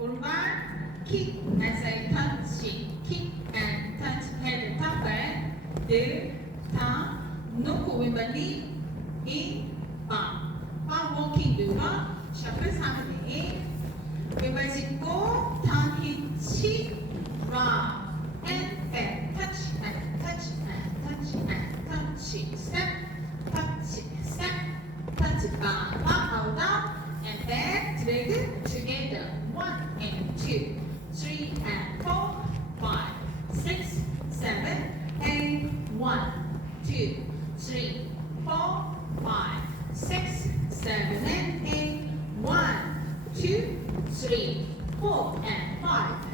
오른발 kick as I touch, kick and touch head 탑발 늘 다 놓고 왼발 knee in palm walking 누가 셔플 3대 왼발 짚고 turn hitch rock and back touch and touch and touch and touch step touch step touch bar out down and back drag together 1 and 2 3 and 4 5 6 7 8 1 2 3 4 5 6 7 and 8 1 2 3 4 and 5